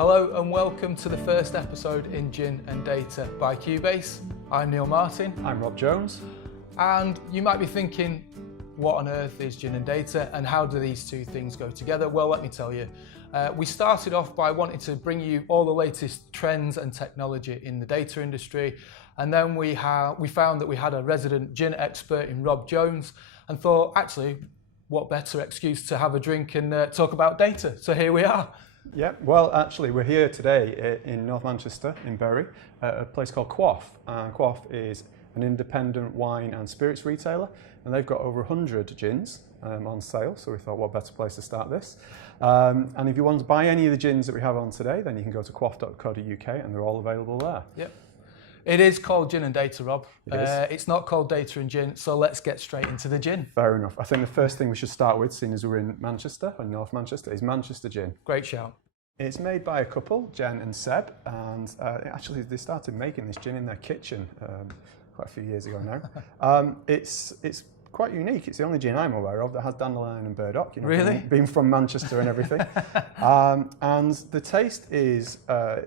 Hello and welcome to the first episode in Gin and Data by Cubase. I'm Neil Martin. I'm Rob Jones. And you might be thinking, what on earth is Gin and Data and how do these two things go together? Well, let me tell you. We started off by wanting to bring you all the latest trends and technology in the data industry. And then we found that we had a resident gin expert in Rob Jones and thought, actually, what better excuse to have a drink and talk about data? So here we are. Yeah, well, actually, we're here today in North Manchester, in Bury, at a place called Quaff. Quaff is an independent wine and spirits retailer, and they've got over 100 gins on sale, so we thought, what better place to start this? And if you want to buy any of the gins that we have on today, then you can go to quaff.co.uk, and they're all available there. Yep. It is called Gin and Data, Rob. It's not called Data and Gin, so let's get straight into the gin. Fair enough. I think the first thing we should start with, seeing as we're in Manchester, in North Manchester, is Manchester Gin. Great shout. It's made by a couple, Jen and Seb, and actually they started making this gin in their kitchen quite a few years ago now. It's quite unique. It's the only gin I'm aware of that has dandelion and burdock. You know, really? Being from Manchester and everything. And the taste is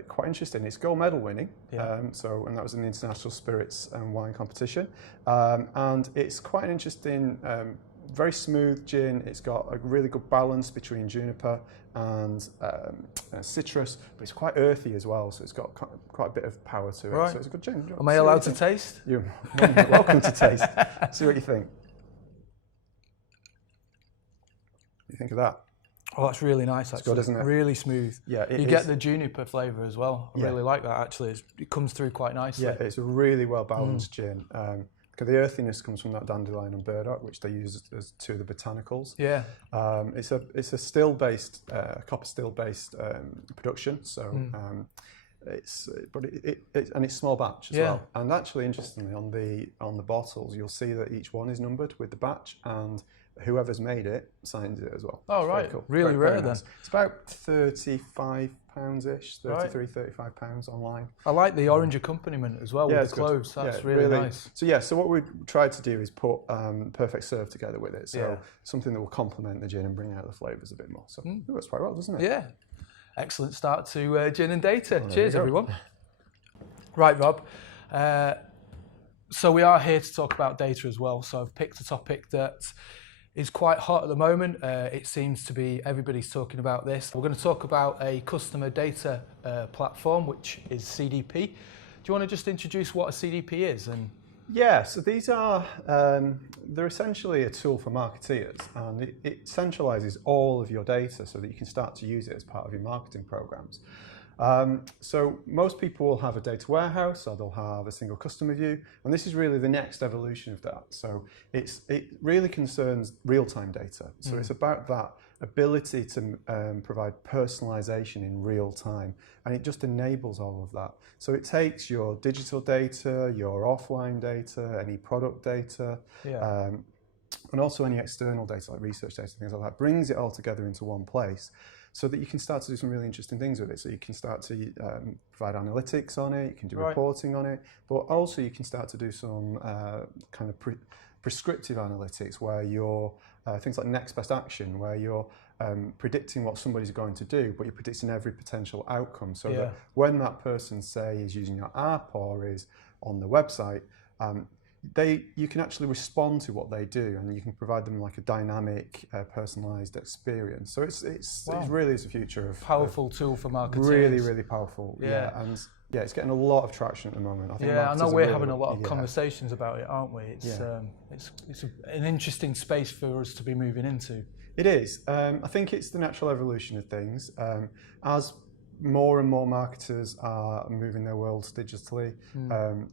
quite interesting. It's gold medal winning. Yeah. And that was an international spirits and wine competition. And it's quite an interesting, very smooth gin. It's got a really good balance between juniper and citrus, but it's quite earthy as well. So it's got quite a bit of power to it. Right. So it's a good gin. Am I allowed to taste? You're welcome to taste. See what you think. You think of that? Oh, that's really nice, actually. It's good, isn't it? Really smooth. Yeah, you get the juniper flavour as well. I Yeah. really like that, actually. It comes through quite nicely. Yeah, it's a really well balanced gin. Because the earthiness comes from that dandelion and burdock, which they use as two of the botanicals. Yeah. It's a still-based, copper still-based production. So it's small batch as well. And actually, interestingly, on the bottles, you'll see that each one is numbered with the batch, and whoever's made it signs it as well. Oh, right. Cool. Really rare then. Nice. It's about £35-ish, £33-35 online. I like the orange accompaniment as well with the cloves. That's really nice. So what we tried to do is put perfect serve together with it. So something that will complement the gin and bring out the flavours a bit more. So it works quite well, doesn't it? Yeah. Excellent start to Gin and Data. Cheers, everyone. Right, Rob. So we are here to talk about data as well. So I've picked a topic that is quite hot at the moment. It seems to be everybody's talking about this. We're going to talk about a customer data platform, which is CDP. Do you want to just introduce what a CDP is? Yeah, so these are, they're essentially a tool for marketeers, and it centralizes all of your data so that you can start to use it as part of your marketing programs. So most people will have a data warehouse, or they'll have a single customer view, and this is really the next evolution of that. So it really concerns real-time data. So it's about that ability to provide personalization in real time, and it just enables all of that. So it takes your digital data, your offline data, any product data, and also any external data like research data, things like that, brings it all together into one place, so that you can start to do some really interesting things with it. So you can start to provide analytics on it, you can do reporting on it, but also you can start to do some kind of prescriptive analytics where you're, things like next best action, where you're predicting what somebody's going to do, but you're predicting every potential outcome. So that when that person, say, is using your app or is on the website, you can actually respond to what they do, and you can provide them like a dynamic, personalised experience. So it really is the future of powerful tool for marketing. Really, really powerful. And it's getting a lot of traction at the moment. I think I know we're having a lot of conversations about it, aren't we? It's an interesting space for us to be moving into. It is. I think it's the natural evolution of things. As more and more marketers are moving their worlds digitally,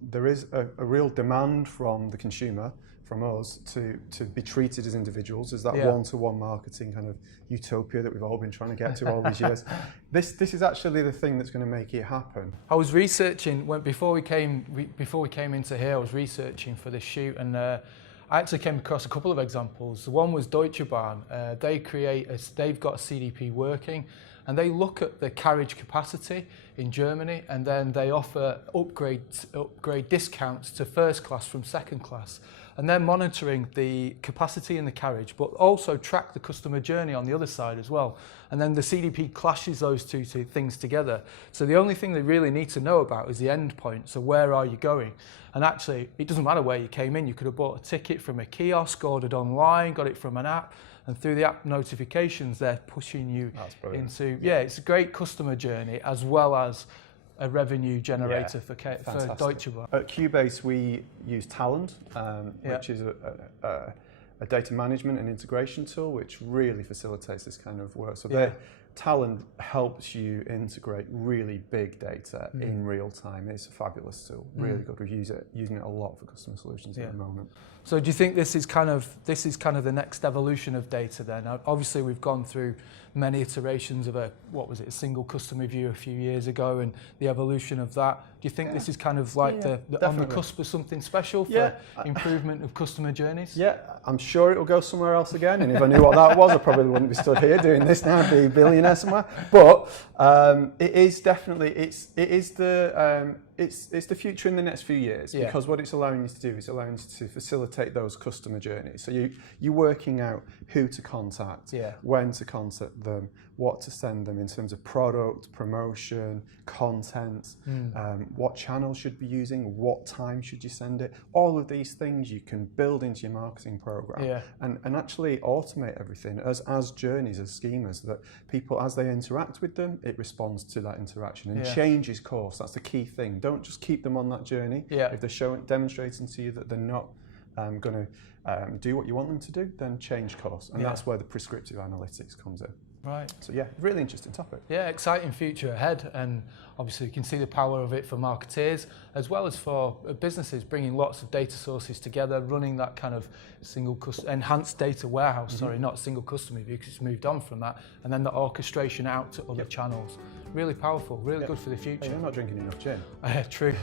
there is a real demand from the consumer, from us, to be treated as individuals, as that one-to-one marketing kind of utopia that we've all been trying to get to all these years. This is actually the thing that's going to make it happen. I was researching before we came into here. I was researching for this shoot, and I actually came across a couple of examples. One was Deutsche Bahn. They've got a CDP working, and they look at the carriage capacity in Germany, and then they offer upgrade discounts to first class from second class. and they're monitoring the capacity in the carriage, but also track the customer journey on the other side as well. And then the CDP clashes those two things together. So the only thing they really need to know about is the end point. So where are you going? And actually, it doesn't matter where you came in. You could have bought a ticket from a kiosk, ordered online, got it from an app, and through the app notifications, they're pushing you into, it's a great customer journey as well as a revenue generator for Deutsche Bahn. At Cubase, we use Talend, which is a data management and integration tool, which really facilitates this kind of work. So Talend helps you integrate really big data in real time. It's a fabulous tool, really good. We're using it a lot for customer solutions at the moment. So do you think this is kind of the next evolution of data then? Now, obviously we've gone through many iterations of a single customer view a few years ago and the evolution of that. Do you think this is kind of like the on the cusp of something special for improvement of customer journeys? Yeah, I'm sure it'll go somewhere else again. And if I knew what that was, I probably wouldn't be stood here doing this now. I'd be a billionaire somewhere. But it is definitely it's the future in the next few years, because what it's allowing you to do is allowing you to facilitate those customer journeys. So you're working out who to contact, when to contact them, what to send them in terms of product, promotion, content, what channels should be using, what time should you send it. All of these things you can build into your marketing program and actually automate everything as journeys, as schemas, that people, as they interact with them, it responds to that interaction and changes course. That's the key thing. Don't just keep them on that journey. If they're demonstrating to you that they're not going to do what you want them to do, then change course. And that's where the prescriptive analytics comes in. Right. So really interesting topic. Yeah, exciting future ahead, and obviously you can see the power of it for marketeers as well as for businesses, bringing lots of data sources together, running that kind of enhanced data warehouse, not single customer view, because it's moved on from that, and then the orchestration out to other channels. Really powerful, really good for the future. Hey, you're not drinking enough gin. True.